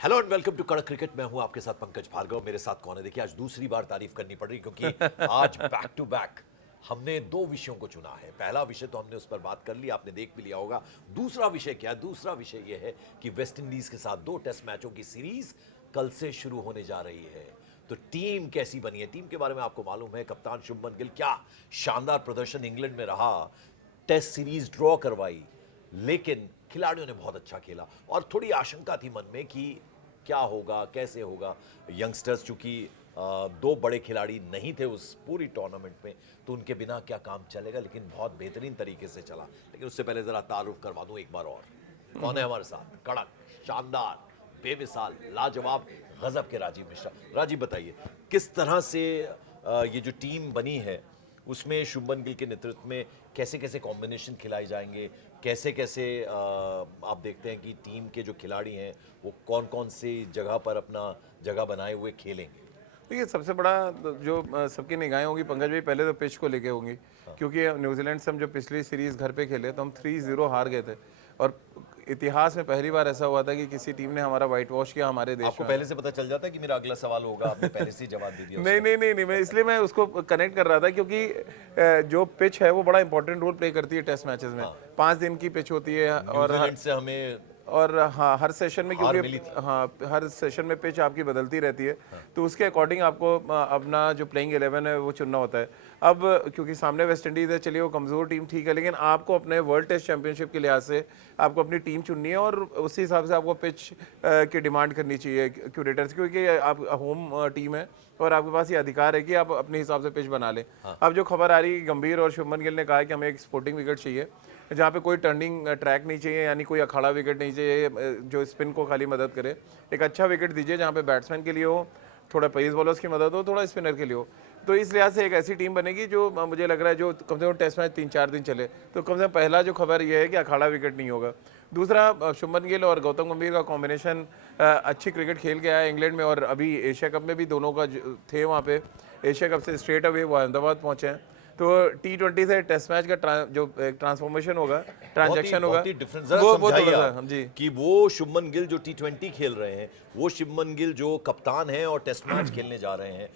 Hello and welcome to कड़क cricket. मैं हूं आपके साथ पंकज भार्गव। मेरे साथ कौन है? देखिए, आज दूसरी बार तारीफ करनी पड़ रही क्योंकि आज बैक टू बैक हमने दो विषयों को चुना है। पहला विषय तो हमने उस पर बात कर ली, आपने देख भी लिया होगा। दूसरा विषय क्या है? दूसरा विषय यह है कि वेस्ट इंडीज के साथ 2 टेस्ट मैचों की सीरीज कल से शुरू होने जा रही है। तो टीम कैसी बनी है, टीम के बारे में आपको मालूम है। कप्तान शुभमन गिल, क्या शानदार प्रदर्शन इंग्लैंड में रहा। टेस्ट सीरीज ड्रॉ करवाई, लेकिन खिलाड़ियों ने बहुत अच्छा खेला और थोड़ी आशंका थी मन में कि क्या होगा, कैसे होगा। यंगस्टर्स चूंकि 2 बड़े खिलाड़ी नहीं थे उस पूरी टूर्नामेंट में, तो उनके बिना क्या काम चलेगा, लेकिन बहुत बेहतरीन तरीके से चला। लेकिन उससे पहले जरा तारुफ करवा दूं एक बार और। कौन है हमारे साथ? कड़क, शानदार, बेमिसाल, लाजवाब, गजब के राजीव मिश्रा। राजीव, बताइए किस तरह से ये जो टीम बनी है उसमें शुभमन गिल के नेतृत्व में कैसे कैसे कॉम्बिनेशन खिलाए जाएंगे, कैसे कैसे आप देखते हैं कि टीम के जो खिलाड़ी हैं वो कौन कौन सी जगह पर अपना जगह बनाए हुए खेलेंगे। देखिए, सबसे बड़ा जो सबकी निगाहें होंगी पंकज भाई, पहले तो पिच को लेके होंगी। क्योंकि न्यूजीलैंड से हम जो पिछली सीरीज घर पे खेले तो हम 3-0 हार गए थे। और इतिहास में पहली बार ऐसा हुआ था कि किसी टीम ने हमारा व्हाइट वॉश किया हमारे देश आपको में। पहले से पता चल जाता है कि मेरा अगला सवाल होगा, आपने पहले से ही जवाब दे दिया नहीं नहीं नहीं नहीं, मैं उसको कनेक्ट कर रहा था क्योंकि जो पिच है वो बड़ा इंपॉर्टेंट रोल प्ले करती है टेस्ट मैचेस में। 5 दिन की पिच होती है और न्यूजीलैंड से हमें हाँ, हर सेशन में, हार मिली क्योंकि थी। हाँ हर सेशन में पिच आपकी बदलती रहती है। तो उसके अकॉर्डिंग आपको अपना जो प्लेइंग 11 है वो चुनना होता है। अब क्योंकि सामने वेस्ट इंडीज़ है, चलिए वो कमज़ोर टीम ठीक है, लेकिन आपको अपने वर्ल्ड टेस्ट चैंपियनशिप के लिहाज से आपको अपनी टीम चुननी है और उसी हिसाब से आपको पिच की डिमांड करनी चाहिए क्यूरेटर्स, क्योंकि आप होम टीम है और आपके पास ये अधिकार है कि आप अपने हिसाब से पिच बना लें। अब जो खबर आ रही है, गंभीर और शुभमन गिल ने कहा कि हमें एक स्पोर्टिंग विकेट चाहिए जहाँ पे कोई टर्निंग ट्रैक नहीं चाहिए, यानी कोई अखाड़ा विकेट नहीं चाहिए जो स्पिन को खाली मदद करे। एक अच्छा विकेट दीजिए जहाँ पे बैट्समैन के लिए हो, थोड़ा पेस बॉलर्स की मदद हो, थोड़ा स्पिनर के लिए हो। तो इस लिहाज से एक ऐसी टीम बनेगी जो मुझे लग रहा है जो कम से कम टेस्ट मैच 3-4 दिन चले। तो कम से कम पहला जो खबर ये है कि अखाड़ा विकेट नहीं होगा। दूसरा, शुभमन गिल और गौतम गंभीर का कॉम्बिनेशन अच्छी क्रिकेट खेल के आया इंग्लैंड में, और अभी एशिया कप में भी दोनों का थे वहाँ पे। एशिया कप से स्ट्रेट अवे वो अहमदाबाद पहुँचे हैं। तो T20 से टेस्ट मैच का जो एक ट्रांसफॉर्मेशन होगा, ट्रांजैक्शन होगा, बहुत ही डिफरेंस। जरा वो समझाइए थोड़ा सा आप जी। कि वो शुभमन गिल जो T20 खेल रहे हैं, वो शुभमन गिल जो कप्तान हैं और टेस्ट मैच खेलने जा रहे हैं,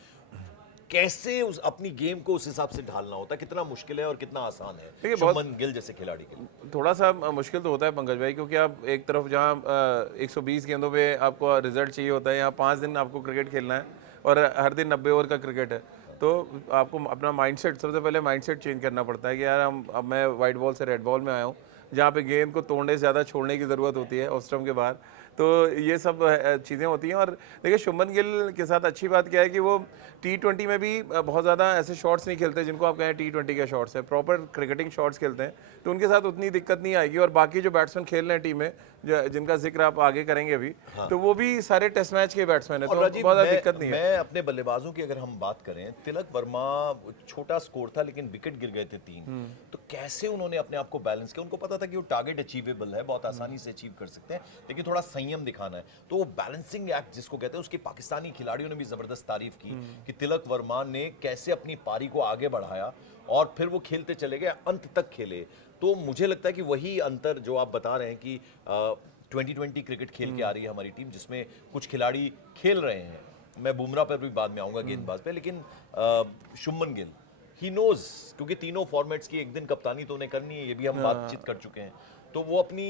कैसे उस अपनी गेम को उस हिसाब से ढालना होता है, कितना मुश्किल है और कितना आसान है देखिए, शुभमन गिल जैसे खिलाड़ी के लिए? थोड़ा सा मुश्किल तो होता है पंकज भाई, क्योंकि आप एक तरफ जहाँ 120 गेंदों पे आपको रिजल्ट चाहिए होता है, यहाँ 5 दिन आपको क्रिकेट खेलना है और हर दिन 90 ओवर का क्रिकेट है। तो आपको अपना माइंडसेट, सबसे पहले माइंडसेट चेंज करना पड़ता है कि यार अब मैं वाइट बॉल से रेड बॉल में आया हूँ, जहाँ पे गेंद को तोड़ने से ज़्यादा छोड़ने की ज़रूरत होती है ऑफ स्टंप के बाहर। तो ये सब चीज़ें होती हैं। और देखिए, शुभमन गिल के साथ अच्छी बात क्या है कि वो T20 में भी बहुत ज़्यादा ऐसे शॉट्स नहीं खेलते जिनको आप कहें T20 के शॉट्स है, प्रॉपर क्रिकेटिंग शॉट्स खेलते हैं। तो उनके साथ उतनी दिक्कत नहीं आएगी। और बाकी जो बैट्समैन खेल रहे हैं टीम में, जिनका जिक्र आप आगे करेंगे अभी, तो वो भी सारे टेस्ट मैच के बैट्समैन है, तो बहुत ज़्यादा दिक्कत नहीं है। मैं अपने बल्लेबाजों की अगर हम बात करें, तिलक वर्मा, छोटा स्कोर था लेकिन विकेट गिर गए थे 3। तो कैसे उन्होंने अपने आप को बैलेंस किया? उनको पता था कि वो टारगेट अचीवेबल है, बहुत आसानी से अचीव कर सकते हैं, लेकिन थोड़ा संयम दिखाना है। तो वो बैलेंसिंग एक्ट जिसको कहते हैं, उसके पाकिस्तानी खिलाड़ियों ने भी जबरदस्त तारीफ की कि तिलक वर्मा ने कैसे अपनी पारी को आगे बढ़ाया और फिर वो खेलते चले गए, अंत तक खेले। तो मुझे लगता है कि वही अंतर जो आप बता रहे हैं कि 2020 क्रिकेट खेल के आ रही है हमारी टीम, जिसमें कुछ खिलाड़ी खेल रहे हैं। मैं बुमराह पर भी बाद में आऊंगा, गेंदबाज पे, लेकिन शुभमन गिल ही नोज, क्योंकि तीनों फॉर्मेट्स की एक दिन कप्तानी तो उन्हें करनी है, ये भी हम बातचीत कर चुके हैं। तो वो अपनी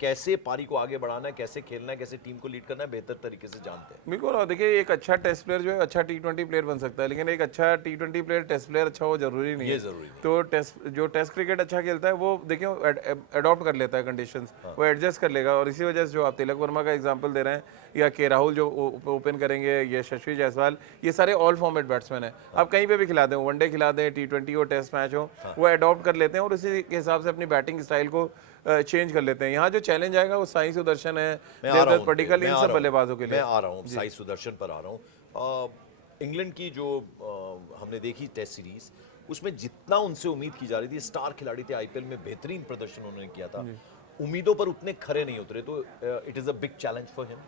कैसे पारी को आगे बढ़ाना है, कैसे खेलना है, कैसे टीम को लीड करना है, बेहतर तरीके से जानते हैं। बिल्कुल। और देखिए, एक अच्छा टेस्ट प्लेयर जो है अच्छा T20 प्लेयर बन सकता है, लेकिन एक अच्छा T20 प्लेयर टेस्ट प्लेयर अच्छा हो जरूरी नहीं है। ये जरूरी नहीं। तो जो टेस्ट क्रिकेट अच्छा खेलता है वो देखिए अडॉप्ट कर लेता है कंडीशंस, वो एडजस्ट कर लेगा। और इसी वजह से जो आप तिलक वर्मा का एग्जांपल दे रहे हैं, या के राहुल जो ओपन करेंगे, ये यशस्वी जायसवाल, ये सारे ऑल फॉर्मेट बैट्समैन हैं। आप कहीं पे भी खिला दें, वनडे खिला दें, T20 हो, टेस्ट मैच हो, वो अडॉप्ट कर लेते हैं और उसी के हिसाब से अपनी बैटिंग स्टाइल को चेंज कर लेते हैं। यहाँ जो चैलेंज आएगा वो साई सुदर्शन है, देवदत्त पडिक्कल, इन सब बल्लेबाजों के लिए। मैं आ रहा हूँ, साई सुदर्शन पर आ रहा हूँ। इंग्लैंड की जो हमने देखी टेस्ट सीरीज, उसमें जितना उनसे उम्मीद की जा रही थी, स्टार खिलाड़ी थे, आईपीएल में बेहतरीन प्रदर्शन उन्होंने किया था, उम्मीदों पर उतने खरे नहीं उतरे। तो it is a big challenge for him.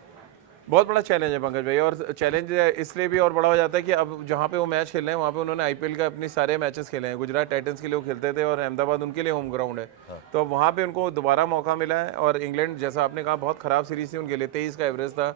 बहुत बड़ा चैलेंज है पंकज भाई, और चैलेंज इसलिए भी और बड़ा हो जाता है कि अब जहाँ पे वो मैच खेल रहे हैं वहाँ पे उन्होंने आईपीएल का अपने सारे मैचेस खेले हैं। गुजरात टाइटंस के लिए वो खेलते थे और अहमदाबाद उनके लिए होम ग्राउंड है। तो अब वहाँ पे उनको दोबारा मौका मिला है। और इंग्लैंड, जैसा आपने कहा, बहुत खराब सीरीज थी उनके लिए, 23 का एवरेज था।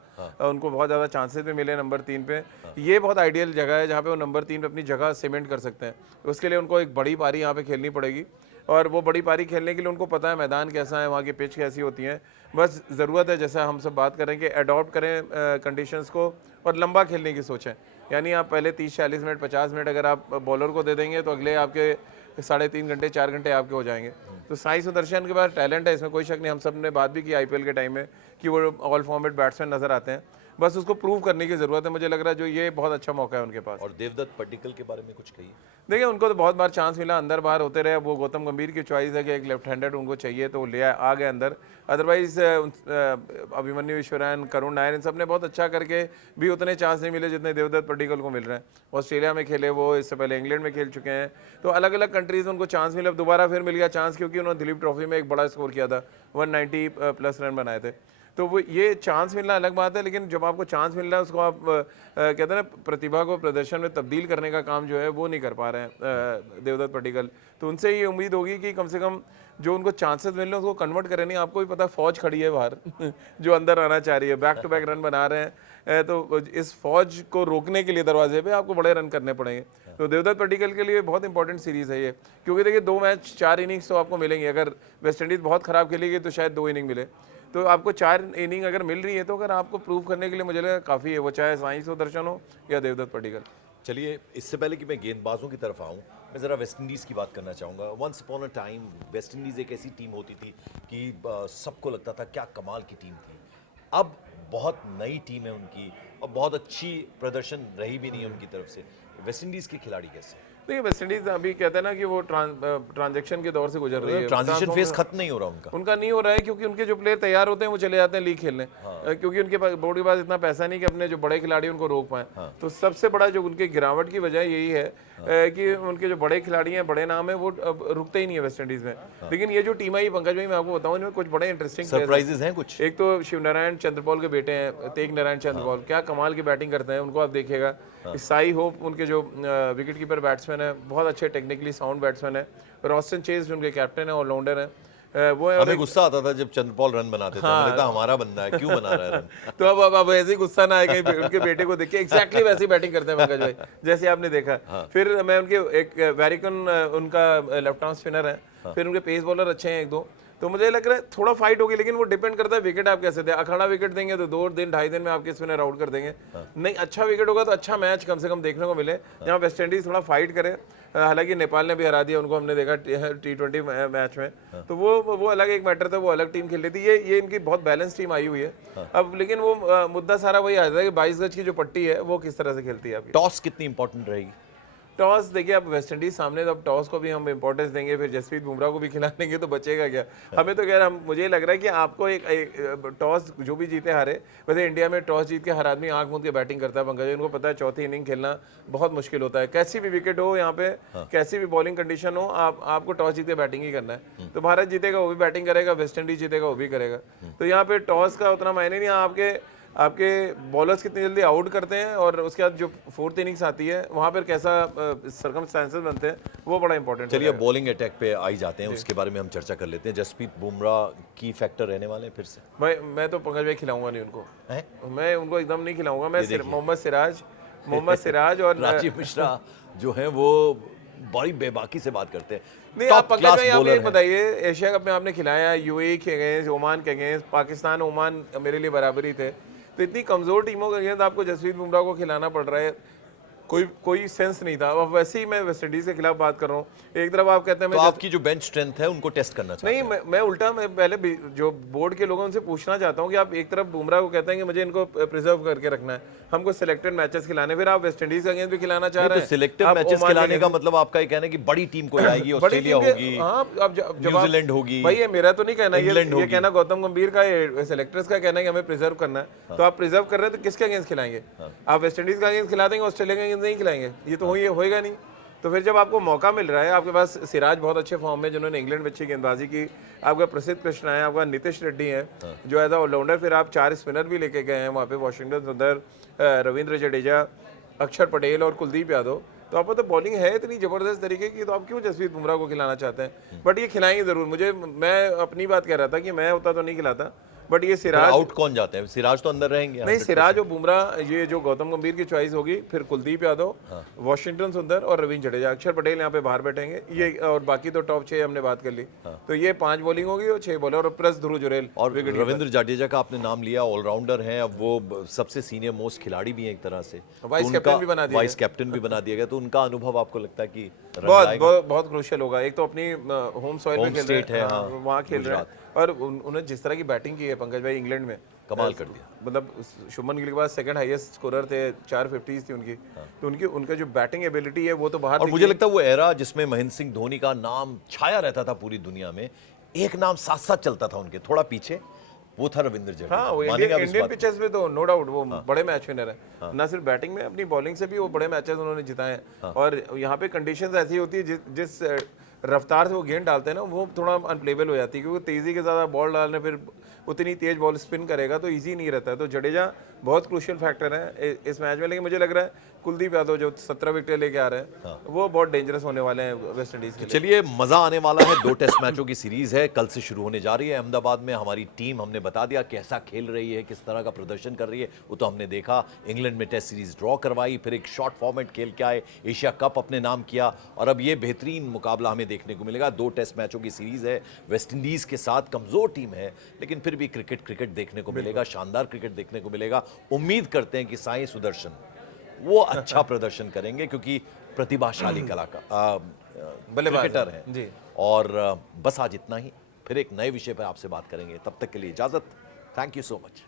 उनको बहुत ज़्यादा चांसेस भी मिले नंबर 3 पे। ये बहुत आइडियल जगह है जहाँ पे वो नंबर 3 पे अपनी जगह सीमेंट कर सकते हैं। उसके लिए उनको एक बड़ी पारी यहाँ पे खेलनी पड़ेगी, और वो बड़ी पारी खेलने के लिए उनको पता है मैदान कैसा है, वहाँ की पिच कैसी होती है। बस ज़रूरत है, जैसा हम सब बात करें, कि अडॉप्ट करें कंडीशंस को और लंबा खेलने की सोचें। यानी आप पहले 30-40 मिनट, 50 मिनट अगर आप बॉलर को दे देंगे तो अगले आपके 3.5 घंटे, 4 घंटे आपके हो जाएंगे। तो साई सुदर्शन के पास टैलेंट है, इसमें कोई शक नहीं। हम सब ने बात भी की आईपीएल के टाइम में कि वो ऑल फॉर्मेट बैट्समैन नजर आते हैं, बस उसको प्रूव करने की ज़रूरत है। मुझे लग रहा है जो ये बहुत अच्छा मौका है उनके पास। और देवदत्त पड्डीकल के बारे में कुछ कहिए। देखिए, उनको तो बहुत बार चांस मिला, अंदर बाहर होते रहे। वो गौतम गंभीर की चॉइस है कि एक लेफ्ट हैंडेड उनको चाहिए तो ले आ गए अंदर। अदरवाइज अभिमन्यु ईश्वरन, करुण नायर, इन सब ने बहुत अच्छा करके भी उतने चांस नहीं मिले जितने देवदत्त पड्डीकल को मिल रहे हैं। ऑस्ट्रेलिया में खेले वो, इससे पहले इंग्लैंड में खेल चुके हैं। तो अलग अलग कंट्रीज में उनको चांस मिले। अब दोबारा फिर मिल गया चांस, क्योंकि उन्होंने दिलीप ट्रॉफी में एक बड़ा स्कोर किया था, 190 प्लस रन बनाए थे। तो वो ये चांस मिलना अलग बात है, लेकिन जब आपको चांस मिल रहा है उसको आप कहते हैं ना, प्रतिभा को प्रदर्शन में तब्दील करने का काम जो है वो नहीं कर पा रहे हैं देवदत्त पड्डीकल। तो उनसे ये उम्मीद होगी कि कम से कम जो उनको चांसेस मिल रहे हैं उसको कन्वर्ट करें। नहीं, आपको भी पता, फौज खड़ी है बाहर जो अंदर आना चाह रही है, बैक टू बैक रन बना रहे हैं। तो इस फौज को रोकने के लिए दरवाजे पे आपको बड़े रन करने पड़ेंगे। तो देवदत्त पड्डीकल के लिए बहुत इंपॉर्टेंट सीरीज है ये, क्योंकि देखिए 2 मैच 4 इनिंग्स तो आपको मिलेंगे। अगर वेस्ट इंडीज बहुत खराब खेलेगी तो शायद 2 इनिंग मिले, तो आपको 4 इनिंग अगर मिल रही है तो अगर आपको प्रूव करने के लिए मुझे लगा काफ़ी है, वो चाहे साई सुदर्शन हो या देवदत्त पड्डीकल। चलिए, इससे पहले कि मैं गेंदबाजों की तरफ आऊं, मैं ज़रा वेस्ट इंडीज़ की बात करना चाहूँगा। Once upon a time West Indies एक ऐसी टीम होती थी कि सबको लगता था क्या कमाल की टीम थी। अब बहुत नई टीम है उनकी और बहुत अच्छी प्रदर्शन रही भी नहीं है उनकी तरफ से। वेस्ट इंडीज़ के खिलाड़ी कैसे? देखिए, वेस्ट इंडीज अभी कहते हैं ना कि वो ट्रांजेक्शन के दौर से गुजर रही है। ट्रांजिशन फेज खत्म नहीं हो रहा उनका नहीं हो रहा है, क्योंकि उनके जो प्लेयर तैयार होते हैं वो चले जाते हैं लीग खेलने। क्योंकि उनके पास, बोर्ड के पास इतना पैसा नहीं कि अपने जो बड़े खिलाड़ी उनको रोक पाए। तो सबसे बड़ा जो उनके गिरावट की वजह यही है कि उनके जो बड़े खिलाड़ी हैं, बड़े नाम है, वो रुकते ही नहीं है वेस्ट इंडीज में। लेकिन ये जो टीम आई पंकज भाई, मैं आपको बताऊं, इनमें कुछ बड़े इंटरेस्टिंग सरप्राइजेस हैं कुछ। एक तो शिवनारायण चंद्रपॉल के बेटे हैं, तेग नारायण चंद्रपॉल, क्या कमाल की बैटिंग करते हैं, उनको आप देखिएगा। साई होप उनके जो विकेट कीपर बैट्समैन है, बहुत अच्छे टेक्निकली साउंड बैट्समैन है। रॉस्टन चेज उनके कैप्टन है, ऑलराउंडर है। वो हमें गुस्सा आता था जब चंद्रपॉल रन बनाते थे, हमें लगता हमारा बंदा है, क्यों बना रहा है रन। तो अब ऐसे ही गुस्सा ना आए कहीं उनके बेटे को देख के। एग्जैक्टली वैसे ही बैटिंग करते हैं पंकज भाई, जैसे आपने देखा। फिर मैं उनके एक वैरिकन, उनका लेफ्ट आर्म स्पिनर है। फिर उनके पेस बॉलर अच्छे हैं 1-2। तो मुझे लग रहा है थोड़ा फाइट होगी, लेकिन वो डिपेंड करता है विकेट आप कैसे दें। अखाड़ा विकेट देंगे तो 2 दिन 2.5 दिन में आपके स्पिनर आउट कर देंगे। नहीं, अच्छा विकेट होगा तो अच्छा मैच कम से कम देखने को मिले, जहाँ वेस्ट इंडीज थोड़ा फाइट करे। हालांकि नेपाल ने भी हरा दिया उनको, हमने देखा T20 मैच में। तो वो अलग एक मैटर था, वो अलग टीम खेल रही थी। ये इनकी बहुत बैलेंस टीम आई हुई है अब। लेकिन वो मुद्दा सारा वही आता है कि 22 गज की जो पट्टी है वो किस तरह से खेलती है आपकी। टॉस कितनी इंपॉर्टेंट रहेगी? टॉस देखिए, अब वेस्ट इंडीज सामने, तो अब टॉस को भी हम इंपॉर्टेंस देंगे, फिर जसप्रीत बुमराह को भी खिला देंगे तो बचेगा क्या। हमें तो कह रहा, मुझे लग रहा है कि आपको एक टॉस जो भी जीते हारे, वैसे इंडिया में टॉस जीत के हर आदमी आंख मूंद के बैटिंग करता है पंकज। इनको पता है चौथी इनिंग खेलना बहुत मुश्किल होता है, कैसी भी विकेट हो यहाँ पे, कैसी भी बॉलिंग कंडीशन हो, आपको टॉस जीत के बैटिंग ही करना है। तो भारत जीतेगा वो भी बैटिंग करेगा, वेस्ट इंडीज जीतेगा वो भी करेगा। तो यहाँ पे टॉस का उतना मायने नहीं। आपके बॉलर्स कितनी जल्दी आउट करते हैं और उसके बाद जो 4th इनिंग्स आती है वहाँ पर कैसा सर्कमस्टेंसेस बनते हैं, वो बड़ा इंपॉर्टेंट। चलिए, बॉलिंग अटैक पे आई जाते हैं, उसके बारे में हम चर्चा कर लेते हैं। जसप्रीत बुमराह की फैक्टर रहने वाले हैं फिर से? भाई मैं तो पंकज भाई खिलाऊंगा नहीं उनको, मैं उनको एकदम नहीं खिलाऊंगा। मैं मोहम्मद सिराज और राजीव मिश्रा जो है वो बड़ी बेबाकी से बात करते हैं। नहीं, आप पंकज भाई आप ये बताइए, एशिया कप में आपने खिलाया, यूएई के अगेंस्ट, ओमान के अगेंस्ट, पाकिस्तान, ओमान मेरे लिए बराबरी थे। तो इतनी कमजोर टीमों के अगेंस्ट आपको जसप्रीत बुमराह को खिलाना पड़ रहा है, कोई सेंस नहीं था। अब वैसे ही मैं वेस्ट इंडीज के खिलाफ बात कर रहा हूँ। एक तरफ आप कहते हैं तो आपकी जो बेंच स्ट्रेंथ है उनको टेस्ट करना चाहिए। नहीं, मैं उल्टा, मैं पहले जो बोर्ड के लोगों से पूछना चाहता हूँ कि आप एक तरफ बुमराह को कहते हैं कि मुझे इनको प्रिजर्व करके रखना है, हमको सिलेक्टेड मैचेस खिलाने, फिर आप वेस्ट इंडीज के अगेंस्ट भी खिलाना चाह रहे हैं। सिलेक्टेड मैचेस खिलाने का मतलब आपका ये कहना है कि बड़ी टीम को आएगी, ऑस्ट्रेलिया होगी, न्यूजीलैंड होगी। भाई ये मेरा तो नहीं कहना, ये कहना गौतम गंभीर का, सिलेक्टर्स का कहना है कि हमें प्रिजर्व करना है। तो आप प्रिजर्व कर रहे हैं तो किसके अगेंस्ट खिलाएंगे? आप वेस्ट इंडीज का अगेंस्ट खिला देंगे, ऑस्ट्रेलिया के अगेंस्ट नहीं खिलाएंगे, ये तो होएगा नहीं। तो फिर जब आपको मौका मिल रहा है, आपके पास सिराज बहुत अच्छे फॉर्म में जिन्होंने इंग्लैंड में अच्छी गेंदबाजी की, आपका प्रसिद्ध कृष्णा है, आपका नीतीश रेड्डी है जो एज ऑलराउंडर, फिर आप 4 स्पिनर भी लेके गए हैं वहाँ पे, वाशिंगटन सुंदर, रविंद्र जडेजा, अक्षर पटेल और कुलदीप यादव। तो आपको तो बॉलिंग है इतनी जबरदस्त तरीके की, तो आप क्यों जसप्रीत बुमराह को खिलाना चाहते हैं? बट ये खिलाएंगे जरूर। मैं अपनी बात कह रहा था कि मैं होता तो नहीं खिलाता, बट ये सिराज आउट कौन जाते हैं? सिराज तो अंदर रहेंगे। नहीं, सिराज और बुमराह, ये जो गौतम गंभीर की चॉइस होगी, फिर कुलदीप यादव, वाशिंगटन सुंदर और रविंद्र जडेजा, अक्षर पटेल यहाँ पे बाहर बैठेंगे ये, और बाकी तो टॉप 6 हमने बात कर ली। तो ये 5 बॉलिंग होगी और 6 बॉलर और प्लस ध्रुव जुरेल। और रविंद्र जडेजा का आपने नाम लिया, ऑलराउंडर हैं, अब वो सबसे सीनियर मोस्ट खिलाड़ी भी हैं एक तरह से, वाइस कैप्टन भी बना दिया, वाइस कैप्टन भी बना दिया गया। तो उनका अनुभव आपको लगता है कि बहुत क्रूशियल होगा? एक तो अपनी होम सॉइल में खेल रहे हैं, वहाँ खेल रहे हैं, और उन्होंने जिस तरह की बैटिंग की है पंकज भाई इंग्लैंड में, कमाल कर दिया। मतलब शुभमन गिल के बाद सेकंड हाईएस्ट स्कोरर थे, 4 50s थी उनकी। तो उनका जो बैटिंग एबिलिटी है वो तो बाहर। और मुझे लगता है वो एरा जिसमें महेंद्र सिंह धोनी का नाम छाया रहता था पूरी दुनिया में, एक नाम साथ साथ चलता था उनके थोड़ा पीछे, वो था रविंद्र जडेजा। हाँ, वो इंडियन पिचेस में तो नो डाउट वो बड़े मैच विनर है। ना सिर्फ बैटिंग में, अपनी बॉलिंग से भी वो बड़े मैचेस उन्होंने जिताए हैं। और यहाँ पे कंडीशंस ऐसी होती है जिस रफ्तार से वो गेंद डालते हैं ना, वो थोड़ा अनप्लेबल हो जाती है, क्योंकि तेजी के ज़्यादा बॉल डालने, फिर उतनी तेज बॉल स्पिन करेगा तो इजी नहीं रहता है। तो जडेजा बहुत क्रूशियल फैक्टर है इस मैच में। लेकिन मुझे लग रहा है कुलदीप यादव जो 17 विकेट लेके आ रहे हैं, वो बहुत डेंजरस होने वाले हैं वेस्ट इंडीज के लिए। चलिए, मजा आने वाला है। 2 टेस्ट मैचों की सीरीज है, कल से शुरू होने जा रही है अहमदाबाद में। हमारी टीम, हमने बता दिया कैसा खेल रही है, किस तरह का प्रदर्शन कर रही है, वो तो हमने देखा। इंग्लैंड में टेस्ट सीरीज ड्रॉ करवाई, फिर एक शॉर्ट फॉर्मेट खेल के आए, एशिया कप अपने नाम किया, और अब ये बेहतरीन मुकाबला हमें देखने को मिलेगा। 2 टेस्ट मैचों की सीरीज है, वेस्ट इंडीज के साथ कमजोर टीम है, लेकिन फिर भी क्रिकेट देखने को मिलेगा, शानदार क्रिकेट देखने को मिलेगा। उम्मीद करते हैं कि साई सुदर्शन वो अच्छा प्रदर्शन करेंगे, क्योंकि प्रतिभाशाली कलाकार क्रिकेटर हैं जी। और बस आज इतना ही, फिर एक नए विषय पर आपसे बात करेंगे। तब तक के लिए इजाजत। Thank you so much.